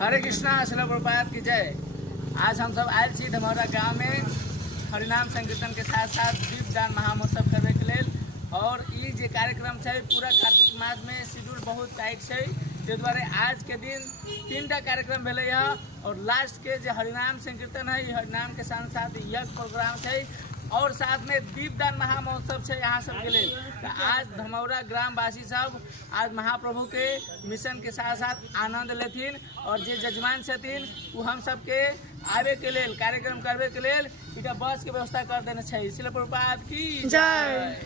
हरे कृष्णा शिला प्रभुपाद की जय। आज हम सब आयल छी धमौरा गाँव में हरिनाम संकीर्तन के साथ साथ दीपदान महामहोत्सव करने के लिए। और ये जो कार्यक्रम है पूरा कार्तिक मास में शेड्यूल बहुत टाइट है, ते द्वारे आज के दिन 3टा कार्यक्रम भेले और लास्ट के जो हरिनाम संकीर्तन है हरिनाम के साथ साथ यज्ञ प्रोग्राम है और साथ में दीपदान महामहोत्सव से यहाँ सब के लिए। तो आज धमौरा ग्रामवासी सब आज महाप्रभु के मिशन के साथ साथ आनंद लेथिन और जे जजमान छथिन वो हम सब के आवे के लिए कार्यक्रम करवे के लिए इनका बस के व्यवस्था कर देने चाहिए। शिला प्रभुपाद की जय।